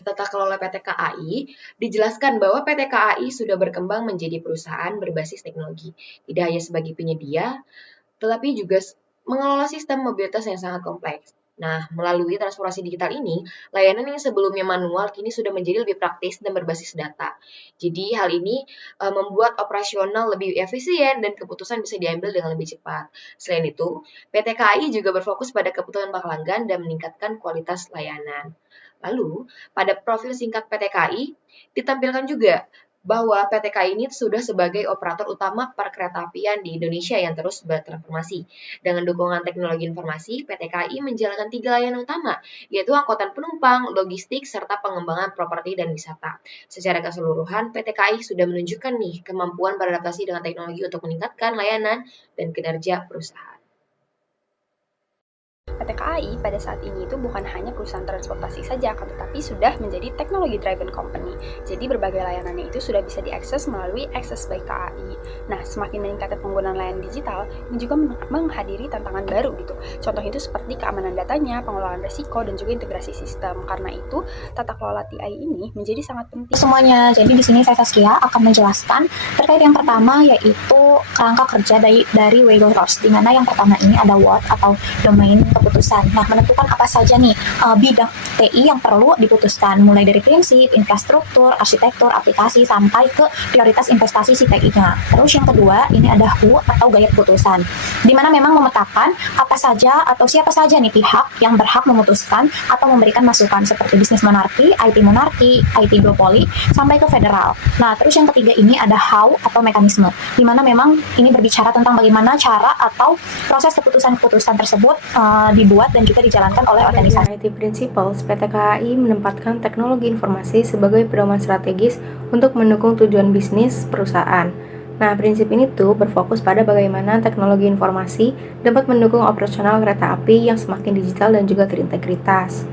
Tata Kelola PT KAI, dijelaskan bahwa PT KAI sudah berkembang menjadi perusahaan berbasis teknologi, tidak hanya sebagai penyedia, tetapi juga mengelola sistem mobilitas yang sangat kompleks. Nah, melalui transformasi digital ini, layanan yang sebelumnya manual kini sudah menjadi lebih praktis dan berbasis data. Jadi, hal ini membuat operasional lebih efisien dan keputusan bisa diambil dengan lebih cepat. Selain itu, PT KAI juga berfokus pada kebutuhan pelanggan dan meningkatkan kualitas layanan. Lalu, pada profil singkat PT KAI, ditampilkan juga bahwa PT KAI ini sudah sebagai operator utama perkeretaapian di Indonesia yang terus bertransformasi. Dengan dukungan teknologi informasi, PT KAI menjalankan 3 layanan utama, yaitu angkutan penumpang, logistik, serta pengembangan properti dan wisata. Secara keseluruhan, PT KAI sudah menunjukkan nih kemampuan beradaptasi dengan teknologi untuk meningkatkan layanan dan kinerja perusahaan. PT KAI pada saat ini itu bukan hanya perusahaan transportasi saja, akan tetapi sudah menjadi technology driven company. Jadi berbagai layanannya itu sudah bisa diakses melalui Access by KAI. Nah, semakin meningkatnya penggunaan layanan digital, ini juga menghadiri tantangan baru gitu. Contoh itu seperti keamanan datanya, pengelolaan risiko, dan juga integrasi sistem. Karena itu, tata kelola TI ini menjadi sangat penting. Semuanya, jadi di sini saya Saskia akan menjelaskan terkait yang pertama yaitu kerangka kerja dari Wiggle Ross, di mana yang pertama ini ada word atau domain keputusan. Nah, menentukan apa saja nih bidang TI yang perlu diputuskan, mulai dari prinsip, infrastruktur, arsitektur, aplikasi, sampai ke prioritas investasi si TI-nya. Terus yang kedua, ini ada who atau gaya keputusan, di mana memang memetakan apa saja atau siapa saja nih pihak yang berhak memutuskan atau memberikan masukan seperti bisnis monarki, IT duopoly, sampai ke federal. Nah, terus yang ketiga ini ada how atau mekanisme, di mana memang ini berbicara tentang bagaimana cara atau proses keputusan-keputusan tersebut dibuat dan juga dijalankan oleh organisasi. IT Principles, PT KAI menempatkan teknologi informasi sebagai pedoman strategis untuk mendukung tujuan bisnis perusahaan. Nah, prinsip ini tuh berfokus pada bagaimana teknologi informasi dapat mendukung operasional kereta api yang semakin digital dan juga terintegritas.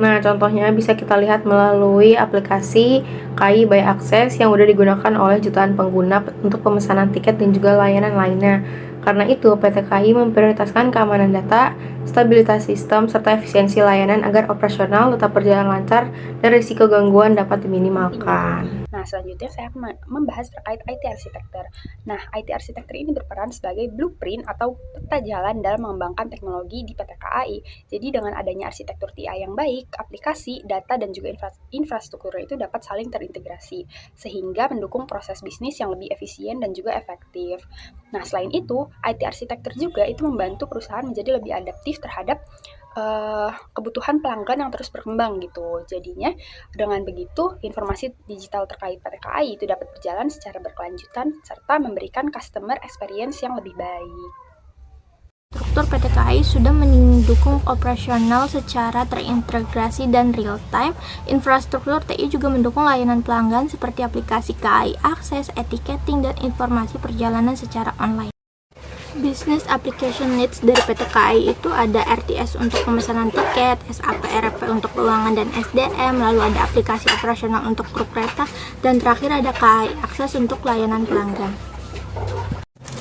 Nah, contohnya bisa kita lihat melalui aplikasi KAI by Access yang udah digunakan oleh jutaan pengguna untuk pemesanan tiket dan juga layanan lainnya. Karena itu, PT KAI memprioritaskan keamanan data, stabilitas sistem, serta efisiensi layanan agar operasional tetap berjalan lancar dan risiko gangguan dapat diminimalkan. Nah, selanjutnya saya akan membahas terkait IT Architecture. Nah, IT Architecture ini berperan sebagai blueprint atau peta jalan dalam mengembangkan teknologi di PT KAI. Jadi, dengan adanya arsitektur TI yang baik, aplikasi, data, dan juga infrastruktur itu dapat saling terintegrasi, sehingga mendukung proses bisnis yang lebih efisien dan juga efektif. Nah, selain itu, IT Architecture juga itu membantu perusahaan menjadi lebih adaptif terhadap kebutuhan pelanggan yang terus berkembang gitu. Jadinya dengan begitu informasi digital terkait PT KAI itu dapat berjalan secara berkelanjutan serta memberikan customer experience yang lebih baik. Struktur PT KAI sudah mendukung operasional secara terintegrasi dan real time. Infrastruktur TI juga mendukung layanan pelanggan seperti aplikasi KAI Akses, e-ticketing, dan informasi perjalanan secara online. Business application needs dari PT KAI itu ada RTS untuk pemesanan tiket, SAP ERP untuk keuangan dan SDM, lalu ada aplikasi operasional untuk grup kereta, dan terakhir ada KAI Akses untuk layanan pelanggan.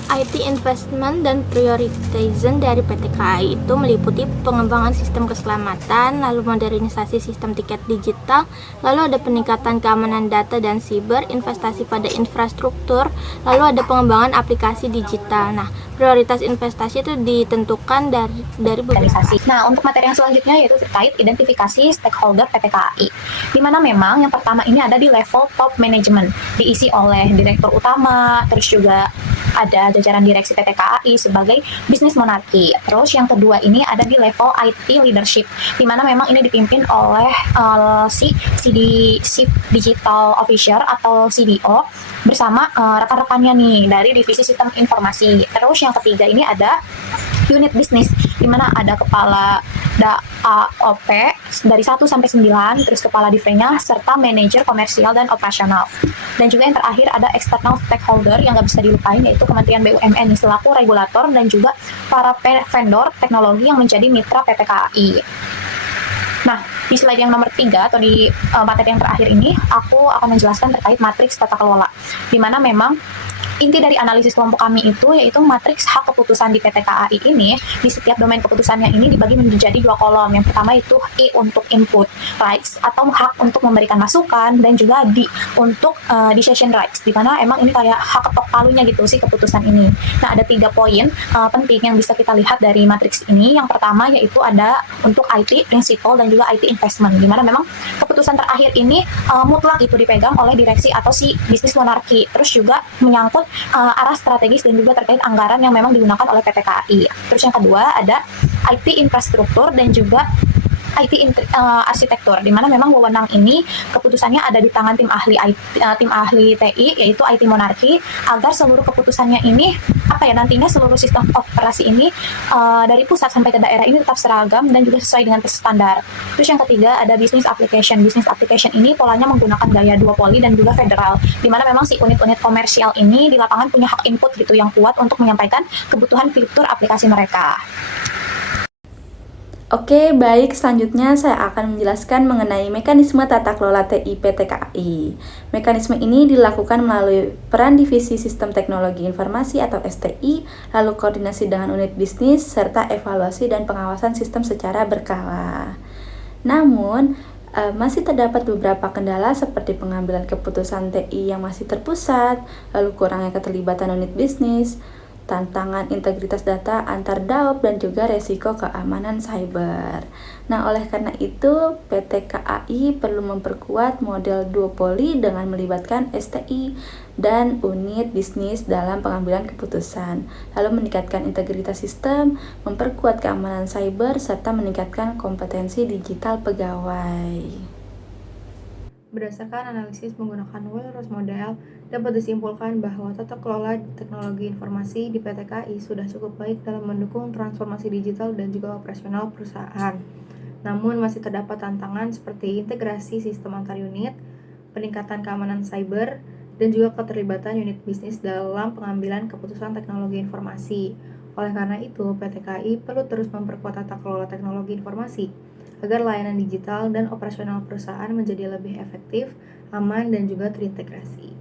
IT investment dan prioritization dari PT KAI itu meliputi pengembangan sistem keselamatan, lalu modernisasi sistem tiket digital, lalu ada peningkatan keamanan data dan siber, investasi pada infrastruktur, lalu ada pengembangan aplikasi digital. Nah, prioritas investasi itu ditentukan dari organisasi. Nah, untuk materi yang selanjutnya yaitu terkait identifikasi stakeholder PT KAI, di mana memang yang pertama ini ada di level top management, diisi oleh direktur utama, terus juga ada jajaran direksi PT KAI sebagai bisnis monarki. Terus yang kedua ini ada di level IT leadership, di mana memang ini dipimpin oleh Chief Digital Officer atau CDO bersama rekan-rekannya nih dari divisi sistem informasi. Terus yang ketiga ini ada unit bisnis, di mana ada kepala AOP dari 1 sampai 9, terus kepala divenya, serta manajer komersial dan operasional. Dan juga yang terakhir ada external stakeholder yang nggak bisa dilupain, yaitu Kementerian BUMN selaku regulator dan juga para vendor teknologi yang menjadi mitra PT KAI. Nah, di slide yang nomor 3 atau di materi yang terakhir ini, aku akan menjelaskan terkait matriks tata kelola, di mana memang inti dari analisis kelompok kami itu yaitu matriks hak keputusan di PT KAI ini, di setiap domain keputusannya ini dibagi menjadi 2 kolom. Yang pertama itu I untuk input rights atau hak untuk memberikan masukan, dan juga D untuk decision rights, di mana emang ini kayak hak ketok palunya gitu sih keputusan ini. Nah, ada 3 poin penting yang bisa kita lihat dari matriks ini. Yang pertama yaitu ada untuk IT principal dan juga IT investment, di mana memang keputusan terakhir ini mutlak itu dipegang oleh direksi atau si bisnis monarki. Terus juga menyangkut arah strategis dan juga terkait anggaran yang memang digunakan oleh PT KAI. Terus yang kedua ada IT infrastruktur dan juga IT arsitektur, di mana memang wewenang ini keputusannya ada di tangan tim ahli TI yaitu IT monarki, agar seluruh keputusannya ini nantinya seluruh sistem operasi ini dari pusat sampai ke daerah ini tetap seragam dan juga sesuai dengan standar. Terus yang ketiga ada business application. Business application ini polanya menggunakan gaya duopoli dan juga federal, di mana memang si unit-unit komersial ini di lapangan punya hak input gitu yang kuat untuk menyampaikan kebutuhan fitur aplikasi mereka. Oke, baik. Selanjutnya saya akan menjelaskan mengenai mekanisme tata kelola TI PT KAI. Mekanisme ini dilakukan melalui peran Divisi Sistem Teknologi Informasi atau STI, lalu koordinasi dengan unit bisnis, serta evaluasi dan pengawasan sistem secara berkala. Namun, masih terdapat beberapa kendala seperti pengambilan keputusan TI yang masih terpusat, lalu kurangnya keterlibatan unit bisnis, tantangan integritas data antar DAOP, dan juga resiko keamanan cyber. Nah, oleh karena itu, PT KAI perlu memperkuat model duopoli dengan melibatkan STI dan unit bisnis dalam pengambilan keputusan, lalu meningkatkan integritas sistem, memperkuat keamanan cyber, serta meningkatkan kompetensi digital pegawai. Berdasarkan analisis menggunakan Walrus model, dapat disimpulkan bahwa tata kelola teknologi informasi di PT KAI sudah cukup baik dalam mendukung transformasi digital dan juga operasional perusahaan. Namun masih terdapat tantangan seperti integrasi sistem antar unit, peningkatan keamanan cyber, dan juga keterlibatan unit bisnis dalam pengambilan keputusan teknologi informasi. Oleh karena itu, PT KAI perlu terus memperkuat tata kelola teknologi informasi agar layanan digital dan operasional perusahaan menjadi lebih efektif, aman, dan juga terintegrasi.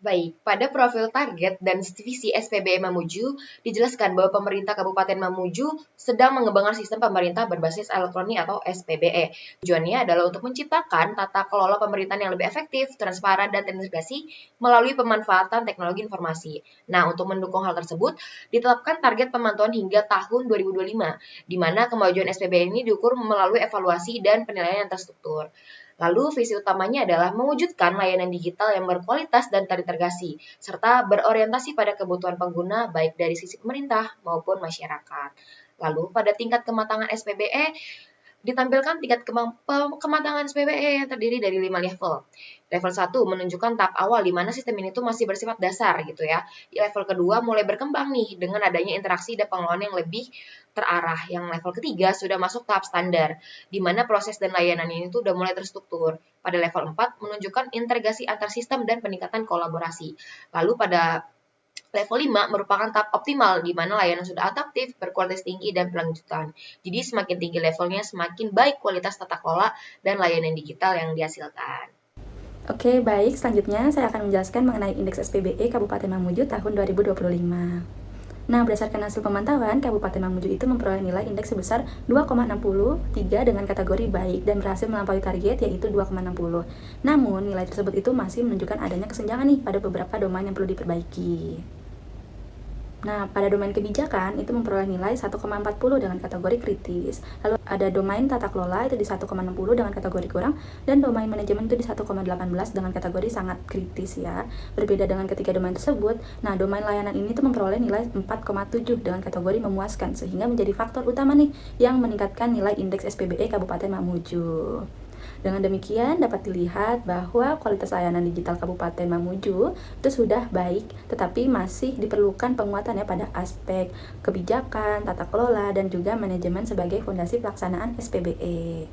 Baik, pada profil target dan visi SPBE Mamuju, dijelaskan bahwa pemerintah Kabupaten Mamuju sedang mengembangkan sistem pemerintah berbasis elektronik atau SPBE. Tujuannya adalah untuk menciptakan tata kelola pemerintahan yang lebih efektif, transparan, dan terintegrasi melalui pemanfaatan teknologi informasi. Nah, untuk mendukung hal tersebut, ditetapkan target pemantauan hingga tahun 2025, di mana kemajuan SPBE ini diukur melalui evaluasi dan penilaian yang terstruktur. Lalu, visi utamanya adalah mewujudkan layanan digital yang berkualitas dan terintegrasi, serta berorientasi pada kebutuhan pengguna baik dari sisi pemerintah maupun masyarakat. Lalu, pada tingkat kematangan SPBE, ditampilkan tingkat kematangan SPBE yang terdiri dari 5 level. Level 1 menunjukkan tahap awal di mana sistem ini tuh masih bersifat dasar gitu ya. Di level kedua mulai berkembang nih dengan adanya interaksi dan pengelolaan yang lebih terarah. Yang level ketiga sudah masuk tahap standar, di mana proses dan layanan ini tuh udah mulai terstruktur. Pada level 4 menunjukkan integrasi antar sistem dan peningkatan kolaborasi. Lalu pada level 5 merupakan tahap optimal, di mana layanan sudah adaptif, berkualitas tinggi, dan berlanjutan. Jadi semakin tinggi levelnya, semakin baik kualitas tata kelola dan layanan digital yang dihasilkan. Oke, baik. Selanjutnya saya akan menjelaskan mengenai indeks SPBE Kabupaten Mamuju tahun 2025. Nah, berdasarkan hasil pemantauan, Kabupaten Mamuju itu memperoleh nilai indeks sebesar 2,63 dengan kategori baik dan berhasil melampaui target yaitu 2,60. Namun, nilai tersebut itu masih menunjukkan adanya kesenjangan nih pada beberapa domain yang perlu diperbaiki. Nah, pada domain kebijakan itu memperoleh nilai 1,40 dengan kategori kritis. Lalu ada domain tata kelola itu di 1,60 dengan kategori kurang, dan domain manajemen itu di 1,18 dengan kategori sangat kritis ya. Berbeda dengan ketiga domain tersebut, nah domain layanan ini tuh memperoleh nilai 4,7 dengan kategori memuaskan, sehingga menjadi faktor utama nih yang meningkatkan nilai indeks SPBE Kabupaten Mamuju. Dengan demikian dapat dilihat bahwa kualitas layanan digital Kabupaten Mamuju itu sudah baik, tetapi masih diperlukan penguatannya pada aspek kebijakan, tata kelola, dan juga manajemen sebagai fondasi pelaksanaan SPBE.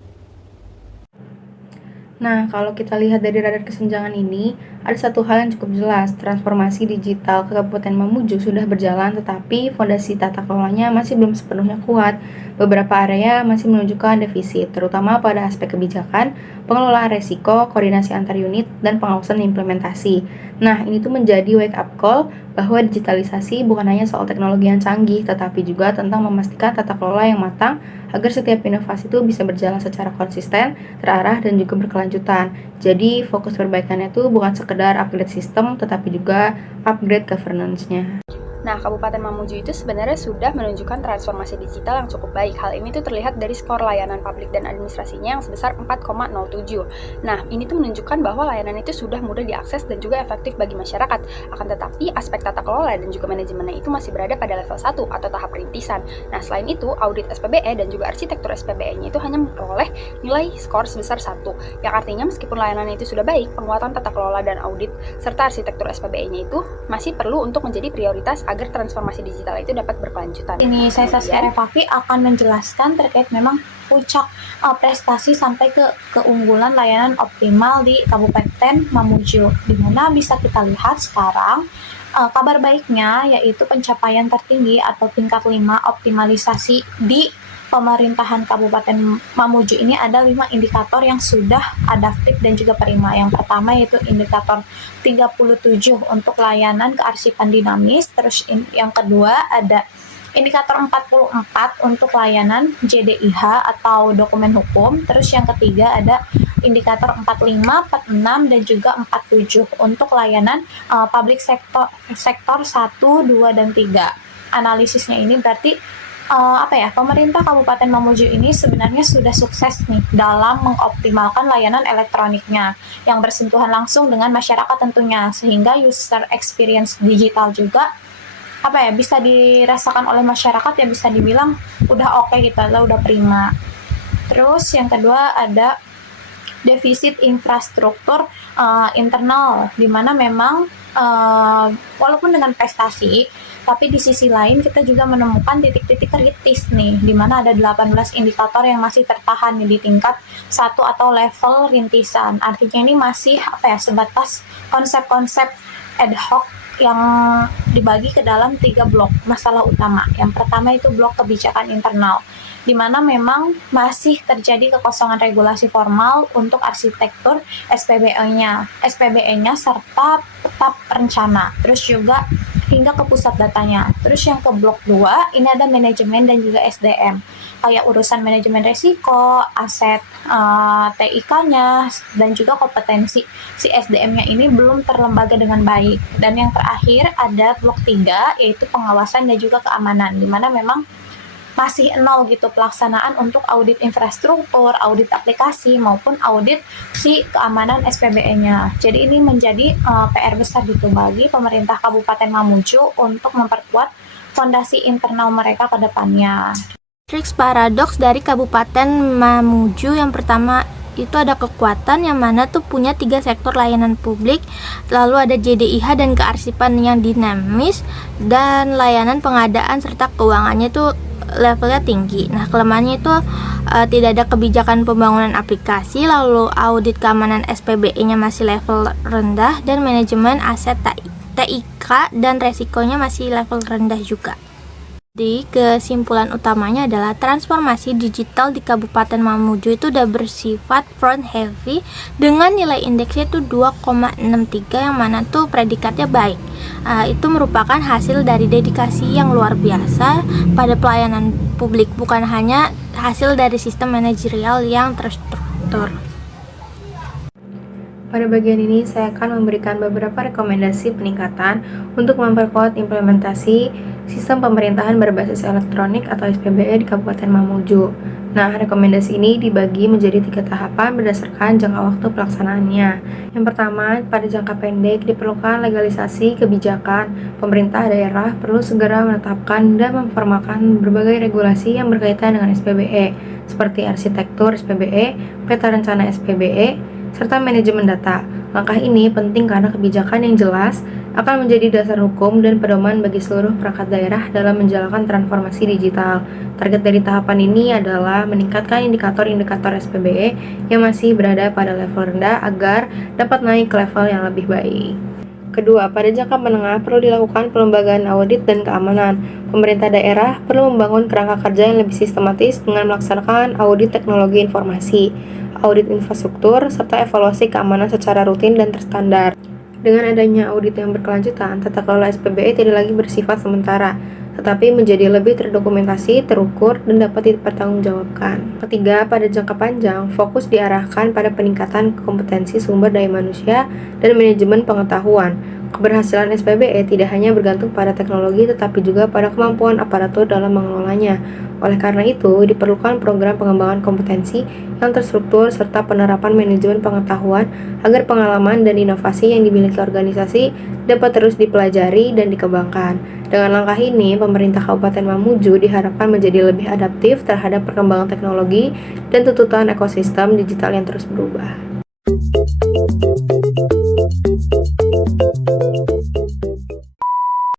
Nah, kalau kita lihat dari radar kesenjangan ini, ada satu hal yang cukup jelas, transformasi digital ke Kabupaten Mamuju sudah berjalan, tetapi fondasi tata kelolanya masih belum sepenuhnya kuat. beberapa area masih menunjukkan defisit, terutama pada aspek kebijakan, pengelolaan resiko, koordinasi antar unit, dan pengawasan implementasi. Nah, ini tuh menjadi wake up call bahwa digitalisasi bukan hanya soal teknologi yang canggih, tetapi juga tentang memastikan tata kelola yang matang agar setiap inovasi itu bisa berjalan secara konsisten, terarah, dan juga berkelanjutan. Jadi, fokus perbaikannya itu bukan sekedar upgrade sistem, tetapi juga upgrade governance-nya. Nah, Kabupaten Mamuju itu sebenarnya sudah menunjukkan transformasi digital yang cukup baik. Hal ini tuh terlihat dari skor layanan publik dan administrasinya yang sebesar 4,07. Nah, ini tuh menunjukkan bahwa layanan itu sudah mudah diakses dan juga efektif bagi masyarakat. Akan tetapi, aspek tata kelola dan juga manajemennya itu masih berada pada level 1 atau tahap rintisan. Nah, selain itu, audit SPBE dan juga arsitektur SPBE-nya itu hanya memperoleh nilai skor sebesar 1, yang artinya meskipun layanan itu sudah baik, penguatan tata kelola dan audit serta arsitektur SPBE-nya itu masih perlu untuk menjadi prioritas agar transformasi digital itu dapat berkelanjutan. Ini saya Saskia Revavi akan menjelaskan terkait memang puncak prestasi sampai ke keunggulan layanan optimal di Kabupaten Mamuju, di mana bisa kita lihat sekarang kabar baiknya yaitu pencapaian tertinggi atau tingkat 5 optimalisasi di pemerintahan Kabupaten Mamuju ini ada 5 indikator yang sudah adaptif dan juga prima. Yang pertama yaitu indikator 37 untuk layanan kearsipan dinamis, terus yang kedua ada indikator 44 untuk layanan JDIH atau dokumen hukum, terus yang ketiga ada indikator 45, 46 dan juga 47 untuk layanan public sektor 1, 2 dan 3. Analisisnya ini berarti pemerintah Kabupaten Mamuju ini sebenarnya sudah sukses nih dalam mengoptimalkan layanan elektroniknya yang bersentuhan langsung dengan masyarakat tentunya, sehingga user experience digital juga bisa dirasakan oleh masyarakat, ya bisa dibilang udah oke gitu, udah prima. Terus yang kedua ada defisit infrastruktur internal, di mana memang walaupun dengan prestasi, tapi di sisi lain kita juga menemukan titik-titik kritis nih, di mana ada 18 indikator yang masih tertahan nih di tingkat 1 atau level rintisan. Artinya ini masih sebatas konsep-konsep ad hoc yang dibagi ke dalam 3 blok masalah utama. Yang pertama itu blok kebijakan internal, di mana memang masih terjadi kekosongan regulasi formal untuk arsitektur SPBE-nya serta tetap rencana. Terus juga hingga ke pusat datanya. Terus yang ke blok 2 ini ada manajemen dan juga SDM, kayak urusan manajemen resiko, aset TIK-nya, dan juga kompetensi si SDM-nya ini belum terlembaga dengan baik. Dan yang terakhir ada blok 3 yaitu pengawasan dan juga keamanan, di mana memang masih nol gitu pelaksanaan untuk audit infrastruktur, audit aplikasi, maupun audit si keamanan SPBE-nya. Jadi ini menjadi PR besar gitu bagi pemerintah Kabupaten Mamuju untuk memperkuat fondasi internal mereka ke depannya. Matriks paradoks dari Kabupaten Mamuju yang pertama itu ada kekuatan yang mana tuh punya 3 sektor layanan publik, lalu ada JDIH dan kearsipan yang dinamis, dan layanan pengadaan serta keuangannya tuh levelnya tinggi. Nah, kelemahannya itu tidak ada kebijakan pembangunan aplikasi, lalu audit keamanan SPBE-nya masih level rendah, dan manajemen aset TIK dan resikonya masih level rendah juga. Jadi kesimpulan utamanya adalah transformasi digital di Kabupaten Mamuju itu udah bersifat front heavy dengan nilai indeksnya itu 2,63 yang mana tuh predikatnya baik. Itu merupakan hasil dari dedikasi yang luar biasa pada pelayanan publik, bukan hanya hasil dari sistem manajerial yang terstruktur. Pada bagian ini saya akan memberikan beberapa rekomendasi peningkatan untuk memperkuat implementasi sistem pemerintahan berbasis elektronik atau SPBE di Kabupaten Mamuju. Nah, rekomendasi ini dibagi menjadi 3 tahapan berdasarkan jangka waktu pelaksanaannya. Yang pertama, pada jangka pendek diperlukan legalisasi kebijakan. Pemerintah daerah perlu segera menetapkan dan memformalkan berbagai regulasi yang berkaitan dengan SPBE, seperti arsitektur SPBE, peta rencana SPBE, serta manajemen data. Langkah ini penting karena kebijakan yang jelas akan menjadi dasar hukum dan pedoman bagi seluruh perangkat daerah dalam menjalankan transformasi digital. Target dari tahapan ini adalah meningkatkan indikator-indikator SPBE yang masih berada pada level rendah agar dapat naik ke level yang lebih baik. Kedua, pada jangka menengah perlu dilakukan pelembagaan audit dan keamanan. Pemerintah daerah perlu membangun kerangka kerja yang lebih sistematis dengan melaksanakan audit teknologi informasi, audit infrastruktur, serta evaluasi keamanan secara rutin dan terstandar. Dengan adanya audit yang berkelanjutan, tata kelola SPBE tidak lagi bersifat sementara, tetapi menjadi lebih terdokumentasi, terukur, dan dapat dipertanggungjawabkan. Ketiga, pada jangka panjang, fokus diarahkan pada peningkatan kompetensi sumber daya manusia dan manajemen pengetahuan. Keberhasilan SPBE tidak hanya bergantung pada teknologi, tetapi juga pada kemampuan aparatur dalam mengelolanya. Oleh karena itu, diperlukan program pengembangan kompetensi yang terstruktur serta penerapan manajemen pengetahuan agar pengalaman dan inovasi yang dimiliki organisasi dapat terus dipelajari dan dikembangkan. Dengan langkah ini, pemerintah Kabupaten Mamuju diharapkan menjadi lebih adaptif terhadap perkembangan teknologi dan tuntutan ekosistem digital yang terus berubah.